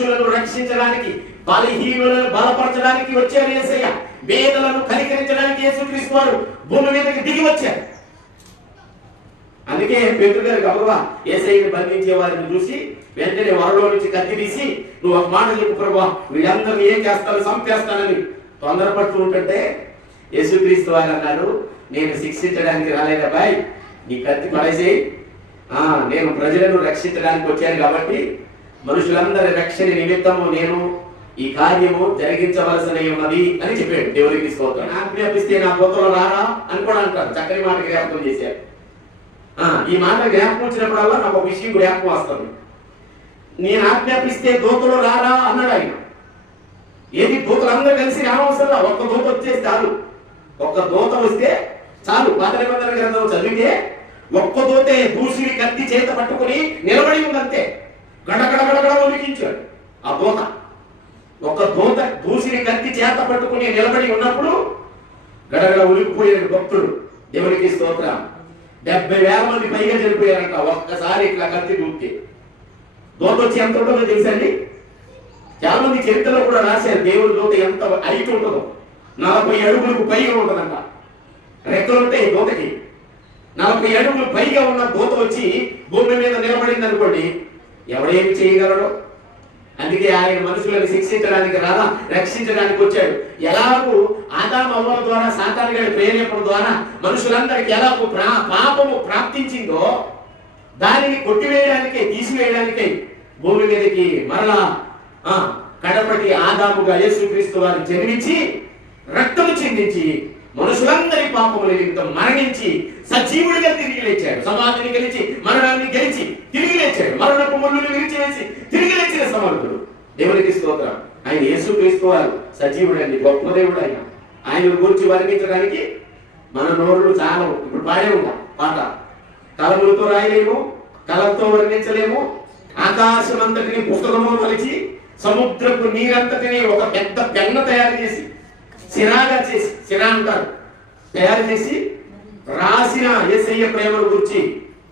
మనుషులను రక్షించడానికి, బలహీనులను బలపరచడానికి వచ్చారు యేసయ్య. వేదలను కనికరించడానికి యేసుక్రీస్తు వారు భూమి మీదకి దిగి వచ్చారు. అందుకే పేతురు గారు గబగబా యేసయ్యని బంధించే వారిని చూసి వెంటనే వరలో నుంచి కత్తి తీసి, నువ్వు ఒక మాట చెప్పు ప్రభువా, వీళ్ళందరూ ఏం చేస్తాను, చంపేస్తానని తొందరపడుతూ ఉంటుంటే యేసుక్రీస్తు వారు అన్నారు, నేను శిక్షించడానికి రాలేదబ్బాయి, నీ కత్తి పడేసి, నేను ప్రజలను రక్షించడానికి వచ్చాను కాబట్టి మనుషులందరి రక్షణ నిమిత్తము నేను ఈ కార్యము జరిగించవలసిన ఉన్నది అని చెప్పాడు. దేవునికి స్తోత్రం. ఆజ్ఞాపిస్తే నా దూతలు రారా అని కూడా అంటారు. చక్కని మాట జ్ఞాపకం చేశారు. ఈ మాట జ్ఞాపకం వచ్చినప్పుడల్లా నాకు ఒక విషయం జ్ఞాపకం వస్తుంది. నేను ఆజ్ఞాపిస్తే దూతలు రారా అన్నాడు ఆయన. ఏది దూతలు అందరూ కలిసి రావసల్లా, ఒక్క దూత వచ్చేసి చాలు. ఒక్క దూత వస్తే చాలు. పాత నిబంధన గ్రంథం చదివితే ఒక్క దూతే దూసిరి కత్తి చేత పట్టుకుని నిలబడి ఉందంతే. గడగడగడగడ ఉలికించాడు ఆ దూత. ఒక దూత దూసిరి కత్తి చేత పట్టుకుని నిలబడి ఉన్నప్పుడు గడగడ ఉలికిపోయాడు భక్తుడు. దేవునికి స్తోత్రం. 70,000 మంది పైగా చనిపోయారంట ఒక్కసారి ఇట్లా కత్తి దూకితే. దూత వచ్చి ఎంత ఉంటుందో తెలుసండి? చాలా మంది చరిత్రలో కూడా రాశారు దేవుడి దూత ఎంత హైట్ ఉంటుందో. 40 అడుగులకు పైగా ఉంటుందంట. రెక్కలు ఉంటాయి దూతకి. 40 అడుగులు పైగా ఉన్న దూత వచ్చి భూమి మీద నిలబడింది అనుకోండి, ఎవడేమి చేయగలడు? అందుకే ఆయన మనుషులను శిక్షించడానికి రాదా, రక్షించడానికి వచ్చాడు. ఎలాగూ ఆదాము అవ్వల ద్వారా, సాతాను గారి ప్రేరేపణ ద్వారా మనుషులందరికీ ఎలాగూ పాపము ప్రాప్తించిందో దానిని కొట్టివేయడానికే, తీసివేయడానికే భూమి మీదకి మరలా కడపటి ఆదాముగా యేసుక్రీస్తు వారు జన్మించి రక్తము చిందించి మనుషులందరి పాపముల నిమిత్తం మరణించి సజీవుడిగా తిరిగి లేచాడు. సమాధిని గెలిచి, మరణాన్ని గెలిచి తిరిగి లేచాడు. మరణపు ముళ్ళును విరిచివేసి తిరిగి లేచిన సమర్థుడు. దేవునికి స్తోత్రం. ఆయన యేసుక్రీస్తు వారు సజీవుడు అండి, గొప్ప దేవుడు. ఆయన గురించి వర్ణించడానికి మన నోరులు చాలా. ఇప్పుడు పాడే ఉంటాం పాట. కలములతో రాయలేము, కలంతో వర్ణించలేము. ఆకాశం అంతటిని పుస్తకము మలిచి, సముద్రపు నీరంతటిని ఒక పెద్ద పెన్న తయారు చేసి, సిరాగా చేసి, సిరా అంటారు, తయారు చేసి రాసిన యేసయ్య ప్రేమను గురించి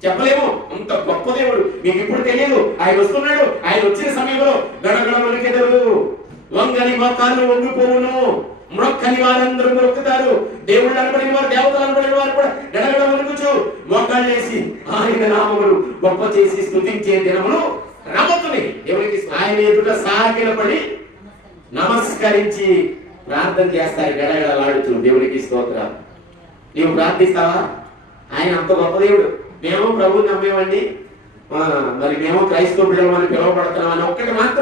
చెప్పలేము. అంత గొప్ప దేవుడు. మీకు ఇప్పుడు తెలియదు. ఆయన వస్తున్నాడు. ఆయన వచ్చిన సమయంలో గడగడ వణికెదరు, వంగని మోకాళ్ళు వంగిపోవును, మొక్కని వారందరూ మొక్కుతారు. దేవుళ్ళు అనబడిన వారు, దేవతలు అనబడిన వారు కూడా గడగడ వణుకుచు మోకాళ్ళు వేసి ఆయన నామములు గొప్ప చేసి స్తుతించే దినములు రాబోతుంది. దేవునికి ఆయన ఎదుట సాగిలపడి నమస్కరించి ప్రార్థన చేస్తారు గడగడలాడుతూ. దేవునికి స్తోత్రం. నీవు ప్రార్థిస్తావా? ఆయన అంత గొప్ప దేవుడు. మేము ప్రభువుని నమ్మేమండి, మరి మేము క్రైస్తవ బిడ్డలు అని పిలువబడుతున్నామని ఒక్కటి మాత్రం